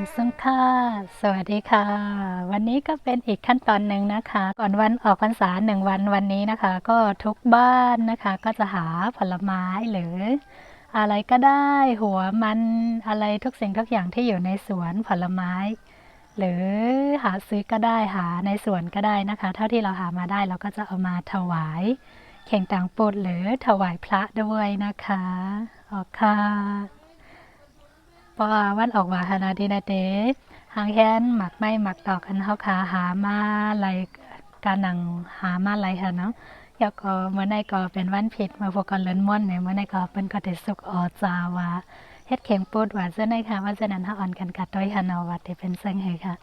สุขค่ะสวัสดีค่ะ วันนี้ก็เป็นอีกขั้นตอนหนึ่งนะคะ ก่อนวันออกพรรษา1 วันวันนี้นะคะ ก็ทุกบ้านนะคะก็จะหาผลไม้หรืออะไรก็ได้หัวมันอะไรทุกสิ่งทุกอย่างที่อยู่ในสวนผลไม้ หรือหาซื้อก็ได้หาในสวนก็ได้นะคะ เท่าที่เราหามาได้เราก็จะเอามาถวายเข่งต่างปุดหรือถวายพระด้วยนะคะออกค่ะ เพราะว่าวันออกมาขนาดนี้นะเด้หางแค้นหมักไม่หมักตอกอันเฮาขาหามาไหลการหนังหามาไหลค่ะเนาะอยากก็เมื่อในก็เป็นวันผิดมาพวกกันเลินม่วนเนี่ยเมื่อในก็เป็นก็ได้สุกออจาว่าเฮ็ดเข็งปูดว่าเจ้าในค่ะว่าเจ้านั้นเฮาอ่อนกันกัดต้อยค่ะเนาะว่าที่เป็นเซิงเฮค่ะ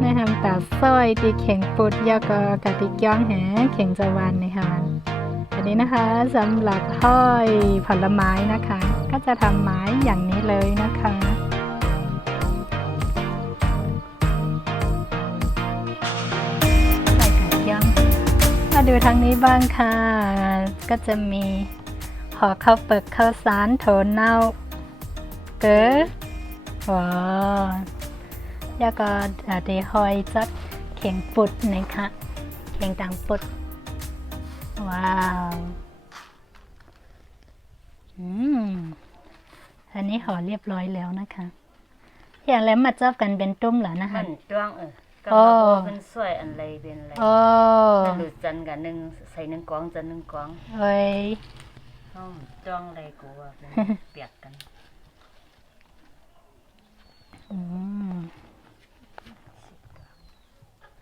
ในทำตาสร้อยตีเข่งปุดยาก็กะติกย่องแหเข่งจาวันนี่ค่ะอันนี้นะคะสำหรับห้อยผลไม้นะคะ ก็จะทำไม้อย่างนี้เลยนะคะใส่กะย่องมาดูทางนี้บ้างค่ะ ก็จะมีห่อข้าวเปลือกข้าวสารโถเน่าเก๋อว้าวแล้วก็ได้ห้อยจัดเข่งปุดนะคะเข่งต่างปุดว้าวอันนี้ห่อเรียบร้อยแล้วนะคะอย่างแล้วมาจับกันเป็นตุ้มเหรอนะคะมันจ้วงก็มาเป็นสวยอันไรเป็นอะไรหลุดจันกับหนึ่งใส่1 กองจัน1 กองเอ้ยจ้วงอะไรกูว่าเป็นเปียกกัน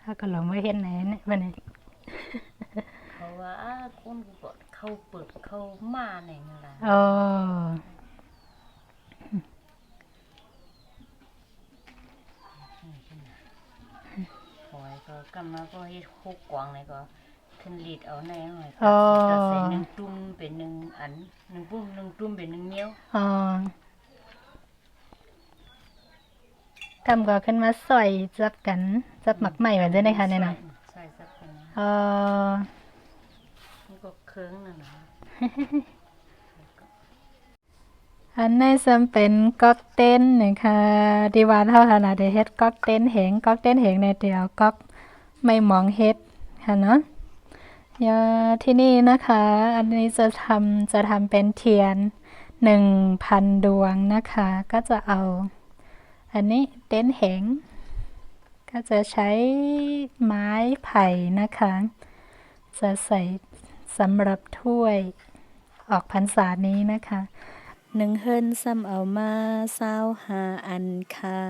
ถ้าก็ลองไม่เห็นไหนเนี่ยวันนี้เขาว่าคุณกูกดเข้าเปิดเข้ามาไหนนั่นแหละหอยก็กำมาก็ให้6 กองเลยก็ขึ้นลีดเอาในหน่อยก็ใส่1 ตุ้มเป็น1 อัน1 ปุ้ม1 ตุ้มเป็น1 เงี้ยวทำก็ขึ้นมาสอยจับกันจับหมักใหม่แบบนี้นะคะเนี่ยนะใช่จับกันนี่ก็เคืองน่ะนะอันนี้ซ้ำเป็นก๊อกเต้นนะคะดีวานเท่าขนาดเฮ็ดก๊อกเต้นเหงก๊อกเต้นเหงในเดียวก๊อกไม่มองเฮ็ดค่ะเนาะที่นี่นะคะอันนี้จะทำเป็นเทียน 1,000 ดวงนะคะก็จะเอาอันนี้เต้นเหงก็จะใช้ไม้ไผ่นะคะจะใส่สำหรับถ้วยออกพรรษานี้นะคะ1 เฮิรนซ้ำเอามา25 อันค่ะ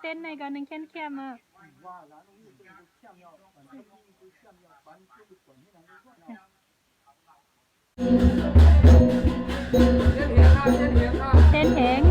เต้นในก่อนหนึ่งแค่ๆมาเต้นเอง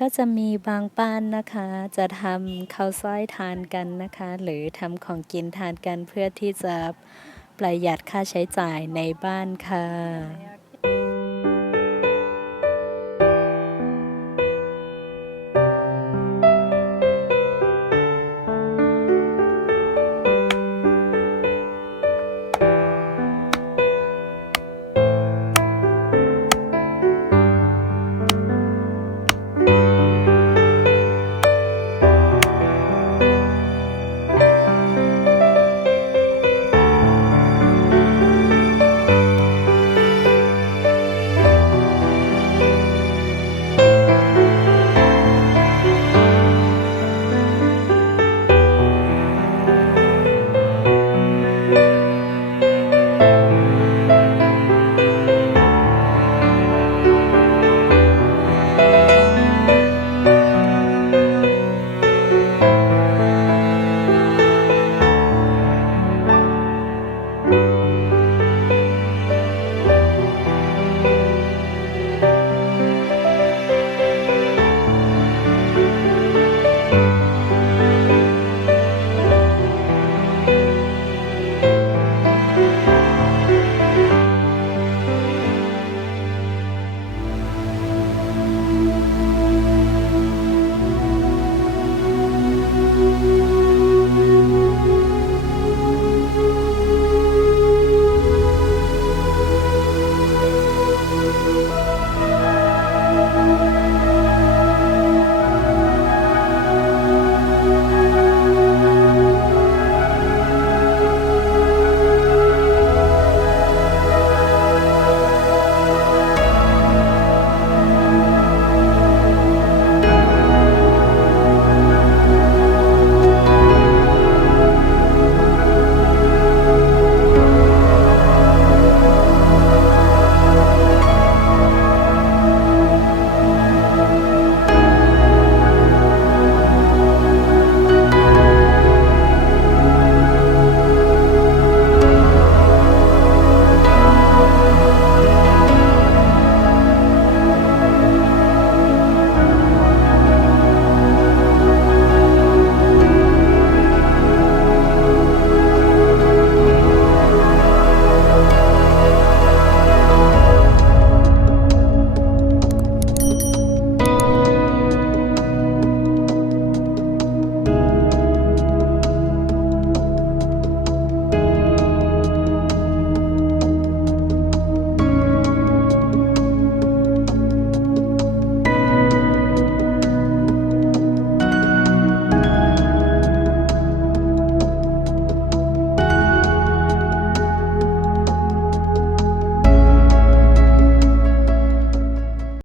ก็จะมีบางบ้านนะคะ จะทำข้าวซอยทานกันนะคะ หรือทำของกินทานกันเพื่อที่จะประหยัดค่าใช้จ่ายในบ้านค่ะ